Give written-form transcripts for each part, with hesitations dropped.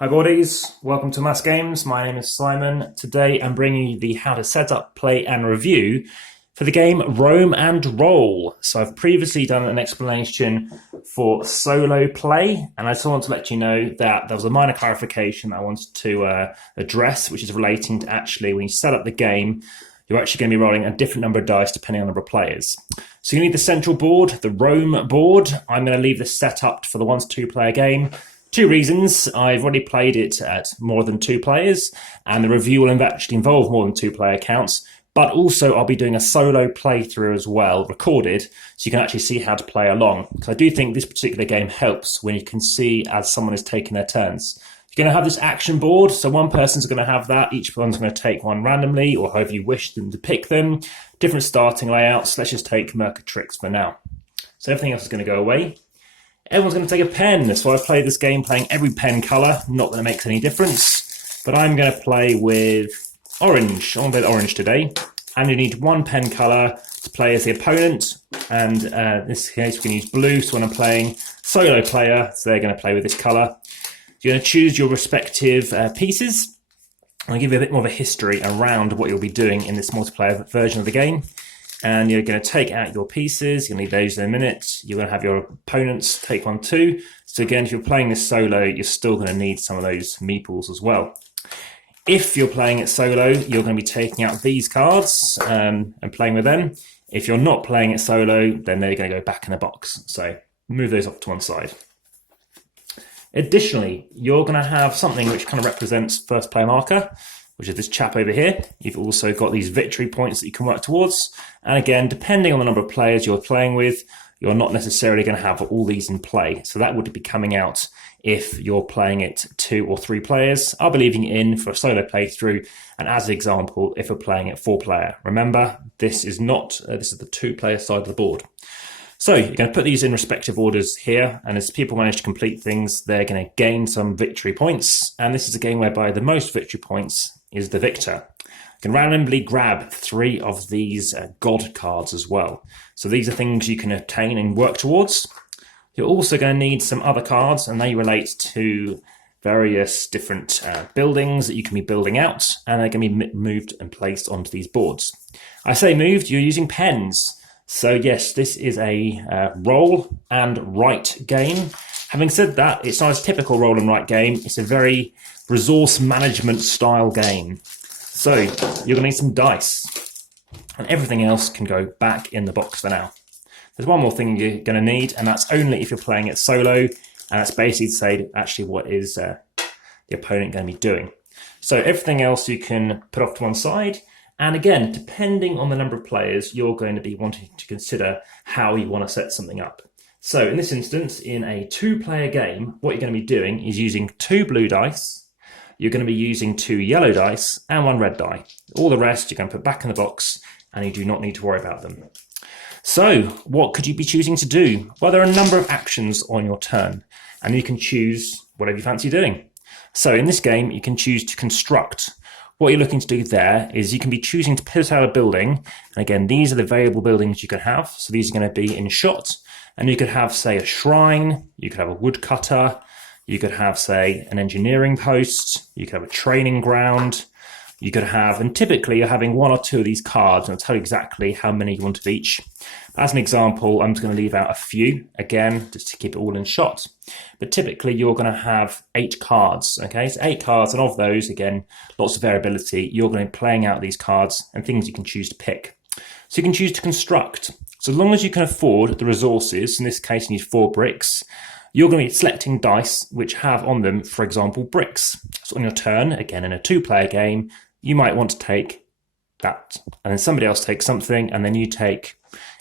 Hi buddies, welcome to AmassGames. My name is Simon. Today I'm bringing you the how to set up, play and review for the game Roam and Roll. So I've previously done an explanation for solo play, and I just want to let you know that there was a minor clarification that I wanted to address, which is relating to actually when you set up the game, you're actually going to be rolling a different number of dice depending on the number of players. So you need the central board, the Roam board. I'm going to leave this set up for the 1 to 2 player game. Two reasons: I've already played it at more than 2 players, and the review will actually involve more than 2 player counts, but also I'll be doing a solo playthrough as well, recorded, so you can actually see how to play along. Because I do think this particular game helps when you can see as someone is taking their turns. You're going to have this action board, so one person's going to have that, each one's going to take one randomly, or however you wish them to pick them. Different starting layouts. Let's just take Mercatrix for now. So everything else is going to go away. Everyone's going to take a pen, so I've played this game playing every pen colour, not that it makes any difference, but I'm going to play with orange. I want to play orange today, and you need 1 pen colour to play as the opponent, and in this case we can use blue, so when I'm playing solo player, so they're going to play with this colour. You're going to choose your respective pieces. I'll give you a bit more of a history around what you'll be doing in this multiplayer version of the game. And you're going to take out your pieces. You'll need those in a minute. You're going to have your opponents take one too. So again, if you're playing this solo, you're still going to need some of those meeples as well. If you're playing it solo, you're going to be taking out these cards and playing with them. If you're not playing it solo, then they're going to go back in the box. So move those off to one side. Additionally, you're going to have something which kind of represents first player marker, which is this chap over here. You've also got these victory points that you can work towards. And again, depending on the number of players you're playing with, you're not necessarily going to have all these in play. So that would be coming out if you're playing it 2 or 3 players. I'll be leaving it in for a solo playthrough. And as an example, if we're playing it 4 player, remember, this is not, this is the 2 player side of the board. So you're going to put these in respective orders here, and as people manage to complete things, they're going to gain some victory points. And this is a game whereby the most victory points is the victor. You can randomly grab 3 of these God cards as well. So these are things you can obtain and work towards. You're also going to need some other cards, and they relate to various different buildings that you can be building out, and they're going to be moved and placed onto these boards. I say moved, you're using pens. So yes, this is a roll and write game. Having said that, it's not a typical roll and write game. It's a very resource management style game. So you're going to need some dice, and everything else can go back in the box for now. There's one more thing you're going to need, and that's only if you're playing it solo, and that's basically to say actually what is the opponent going to be doing. So everything else you can put off to one side. And again, depending on the number of players, you're going to be wanting to consider how you want to set something up. So in this instance, in a 2-player game, what you're going to be doing is using 2 blue dice. You're going to be using 2 yellow dice and 1 red die. All the rest you're going to put back in the box, and you do not need to worry about them. So what could you be choosing to do? Well, there are a number of actions on your turn, and you can choose whatever you fancy doing. So in this game, you can choose to construct. What you're looking to do there is you can be choosing to put out a building. And again, these are the variable buildings you can have. So these are going to be in shot. And you could have, say, a shrine. You could have a woodcutter. You could have, say, an engineering post. You could have a training ground. You could have, and typically you're having 1 or 2 of these cards, and I'll tell you exactly how many you want of each. As an example, I'm just going to leave out a few, again, just to keep it all in shot. But typically you're going to have 8 cards, okay? So 8 cards, and of those, again, lots of variability. You're going to be playing out these cards and things you can choose to pick. So you can choose to construct. So as long as you can afford the resources, in this case you need 4 bricks, you're going to be selecting dice which have on them, for example, bricks. So on your turn, again in a 2-player game, you might want to take that, and then somebody else takes something, and then you take,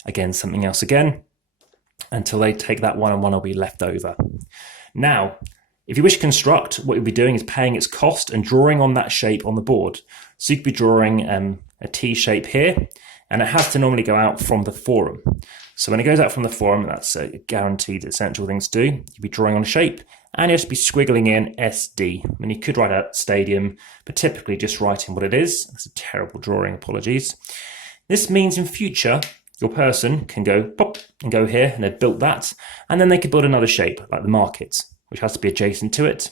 again, something else again, until they take that one, and one will be left over. Now, if you wish to construct, what you'll be doing is paying its cost and drawing on that shape on the board. So you could be drawing a T shape here, and it has to normally go out from the forum. So when it goes out from the forum, that's a guaranteed essential thing to do. You'll be drawing on a shape, and you have to be squiggling in SD. I mean, you could write out stadium, but typically just writing what it is. That's a terrible drawing, apologies. This means in future, your person can go pop and go here, and they've built that, and then they could build another shape, like the market, which has to be adjacent to it.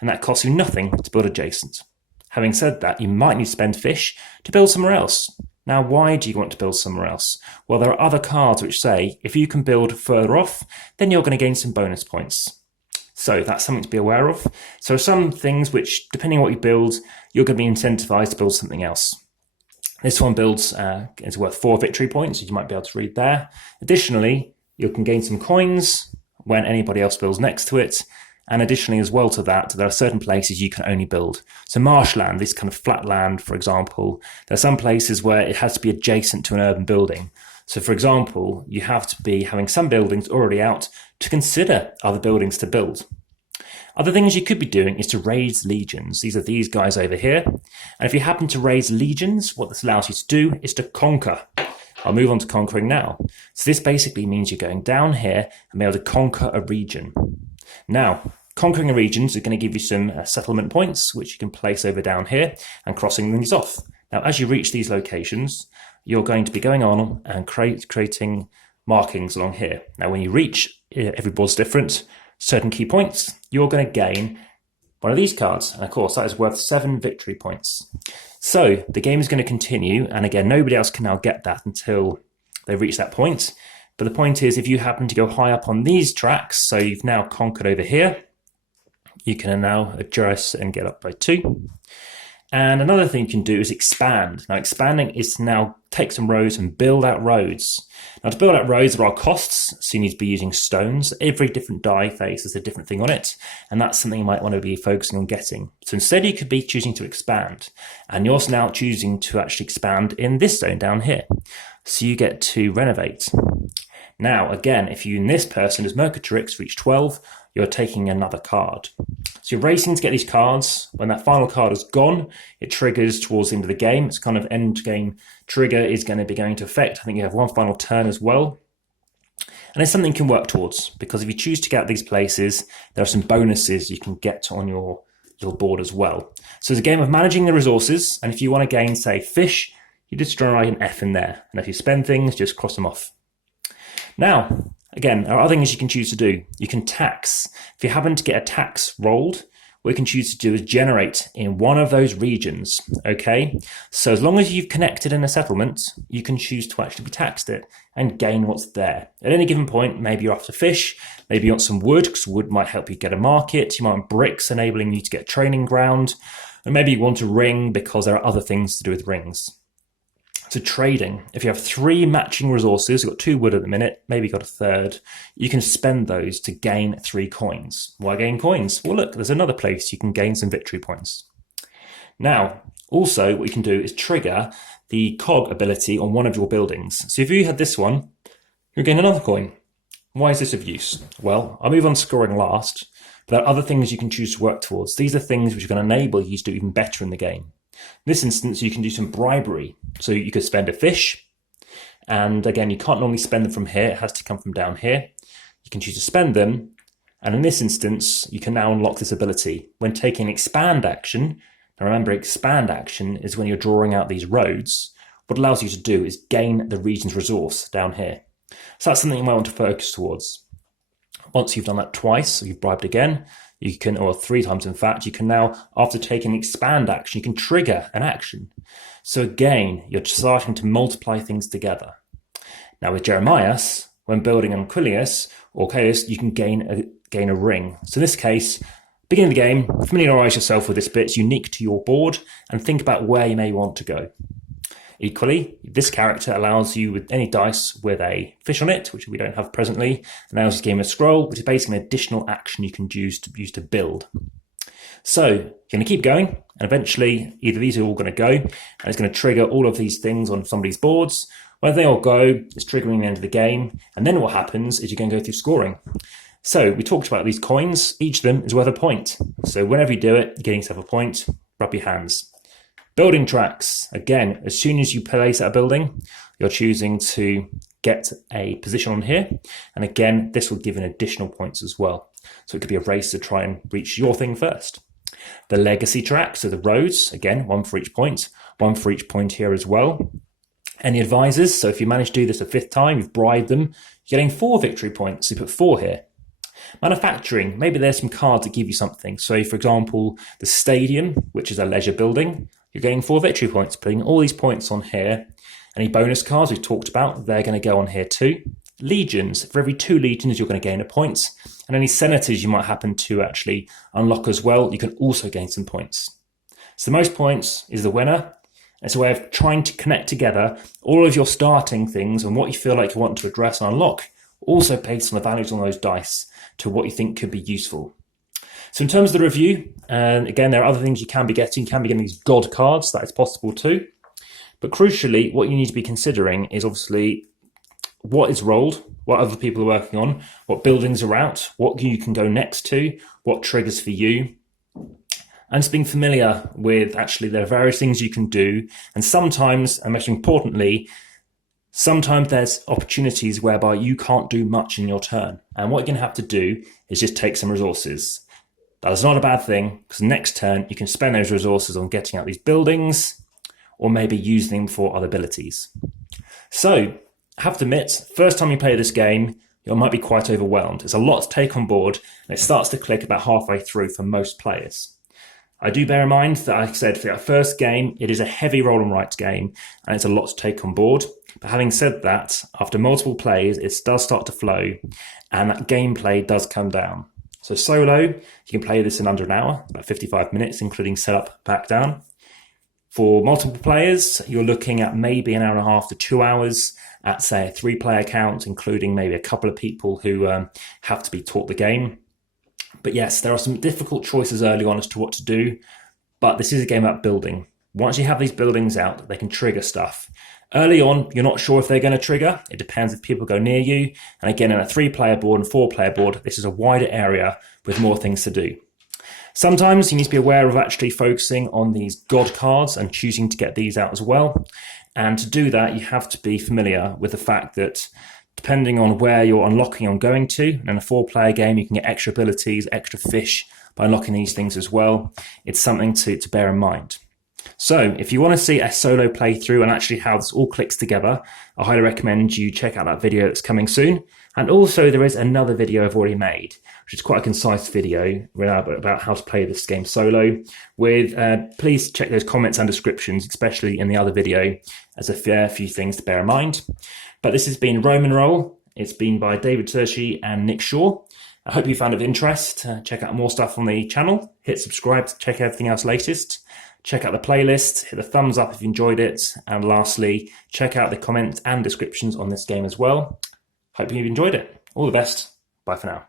and that costs you nothing to build adjacent. Having said that, you might need to spend fish to build somewhere else. Now, why do you want to build somewhere else? Well, there are other cards which say if you can build further off, then you're going to gain some bonus points. So that's something to be aware of. So some things which, depending on what you build, you're going to be incentivized to build something else. This one builds is worth 4 victory points, you might be able to read there. Additionally, you can gain some coins when anybody else builds next to it. And additionally, as well to that, there are certain places you can only build. So marshland, this kind of flat land, for example, there are some places where it has to be adjacent to an urban building. So for example, you have to be having some buildings already out to consider other buildings to build. Other things you could be doing is to raise legions. These are these guys over here. And if you happen to raise legions, what this allows you to do is to conquer. I'll move on to conquering now. So this basically means you're going down here and be able to conquer a region. Now, conquering a region is going to give you some settlement points, which you can place over down here and crossing these off. Now, as you reach these locations, you're going to be going on and creating markings along here. Now, when you reach, every board's different, certain key points, you're going to gain one of these cards. And of course, that is worth 7 victory points. So the game is going to continue. And again, nobody else can now get that until they reach that point. But the point is, if you happen to go high up on these tracks, so you've now conquered over here, you can now address and get up by 2. And another thing you can do is expand. Now, expanding is to now take some roads and build out roads. Now, to build out roads, there are costs, so you need to be using stones. Every different die face has a different thing on it, and that's something you might want to be focusing on getting. So instead, you could be choosing to expand, and you're now choosing to actually expand in this zone down here. So you get to renovate. Now, again, if you and this person as Mercatrix reach 12, you're taking another card. So you're racing to get these cards. When that final card is gone, it triggers towards the end of the game. It's kind of end game trigger is going to be going to effect. I think you have one final turn as well. And it's something you can work towards, because if you choose to get these places, there are some bonuses you can get on your little board as well. So it's a game of managing the resources. And if you want to gain, say, fish, you just write an F in there. And if you spend things, just cross them off. Now, again, there are other things you can choose to do. You can tax. If you happen to get a tax rolled, what you can choose to do is generate in one of those regions, okay? So as long as you've connected in a settlement, you can choose to actually be taxed it and gain what's there. At any given point, maybe you're after fish, maybe you want some wood, because wood might help you get a market. You might want bricks, enabling you to get a training ground. And maybe you want a ring because there are other things to do with rings. So trading, if you have 3 matching resources, you've got 2 wood at the minute, maybe you've got a third, you can spend those to gain 3 coins. Why gain coins? Well, look, there's another place you can gain some victory points. Now, also what you can do is trigger the cog ability on one of your buildings. So if you had this one, you'll gain another coin. Why is this of use? Well, I'll move on to scoring last, but there are other things you can choose to work towards. These are things which are going to enable you to do even better in the game. In this instance, you can do some bribery. So you could spend a fish, and again, you can't normally spend them from here. It has to come from down here. You can choose to spend them, and in this instance, you can now unlock this ability. When taking expand action, now remember, expand action is when you're drawing out these roads. What it allows you to do is gain the region's resource down here. So that's something you might want to focus towards. Once you've done that twice, so you've bribed again, you can, or 3 times in fact, you can now, after taking expand action, you can trigger an action. So again, you're starting to multiply things together. Now with Jeremias, when building on Quilius or Chaos, you can gain a ring. So in this case, beginning of the game, familiarise yourself with this bit. It's unique to your board, and think about where you may want to go. Equally, this character allows you with any dice with a fish on it, which we don't have presently, allows you to gain a scroll, which is basically an additional action you can use to build. So you're going to keep going, and eventually either these are all going to go, and it's going to trigger all of these things on somebody's boards. When they all go, it's triggering the end of the game, and then what happens is you're going to go through scoring. So we talked about these coins. Each of them is worth a point. So whenever you do it, you're getting yourself a point. Rub your hands. Building tracks. Again, as soon as you place a building, you're choosing to get a position on here. And again, this will give an additional points as well. So it could be a race to try and reach your thing first. The legacy tracks, so the roads, again, 1 for each point, 1 for each point here as well. Any advisors, so if you manage to do this a 5th time, you've bribed them, you're getting 4 victory points, so you put 4 here. Manufacturing, maybe there's some cards that give you something. So for example, the stadium, which is a leisure building, you're getting 4 victory points, putting all these points on here. Any bonus cards we've talked about, they're going to go on here too. Legions, for every 2 legions, you're going to gain a point. And any senators you might happen to actually unlock as well, you can also gain some points. So the most points is the winner. It's a way of trying to connect together all of your starting things and what you feel like you want to address and unlock, also based on the values on those dice to what you think could be useful. So in terms of the review, and again, there are other things you can be getting. You can be getting these god cards, that is possible too. But crucially, what you need to be considering is obviously what is rolled, what other people are working on, what buildings are out, what you can go next to, what triggers for you. And just being familiar with actually there are various things you can do. And sometimes, and most importantly, sometimes there's opportunities whereby you can't do much in your turn. And what you're going to have to do is just take some resources. That is not a bad thing, because next turn you can spend those resources on getting out these buildings or maybe use them for other abilities. So I have to admit, first time you play this game, you might be quite overwhelmed. It's a lot to take on board and it starts to click about halfway through for most players. I do bear in mind that I said for that first game, it is a heavy roll and write game and it's a lot to take on board. But having said that, after multiple plays, it does start to flow and that gameplay does come down. So solo, you can play this in under an hour, about 55 minutes, including setup, back down. For multiple players, you're looking at maybe an hour and a half to 2 hours at, say, a 3-player count, including maybe a couple of people who have to be taught the game. But yes, there are some difficult choices early on as to what to do, but this is a game about building. Once you have these buildings out, they can trigger stuff. Early on, you're not sure if they're going to trigger. It depends if people go near you. And again, in a 3-player board and 4-player board, this is a wider area with more things to do. Sometimes you need to be aware of actually focusing on these god cards and choosing to get these out as well. And to do that, you have to be familiar with the fact that depending on where you're unlocking and going to, and in a 4-player game, you can get extra abilities, extra fish by unlocking these things as well. It's something to bear in mind. So if you want to see a solo playthrough and actually how this all clicks together, I highly recommend you check out that video that's coming soon. And also there is another video I've already made, which is quite a concise video about how to play this game solo. Please check those comments and descriptions, especially in the other video, as a fair few things to bear in mind. But this has been Roman Roll. It's been by David Turczi and Nick Shaw. I hope you found it of interest. Check out more stuff on the channel. Hit subscribe to check everything else latest. Check out the playlist, hit the thumbs up if you enjoyed it, and lastly, check out the comments and descriptions on this game as well. Hope you've enjoyed it. All the best. Bye for now.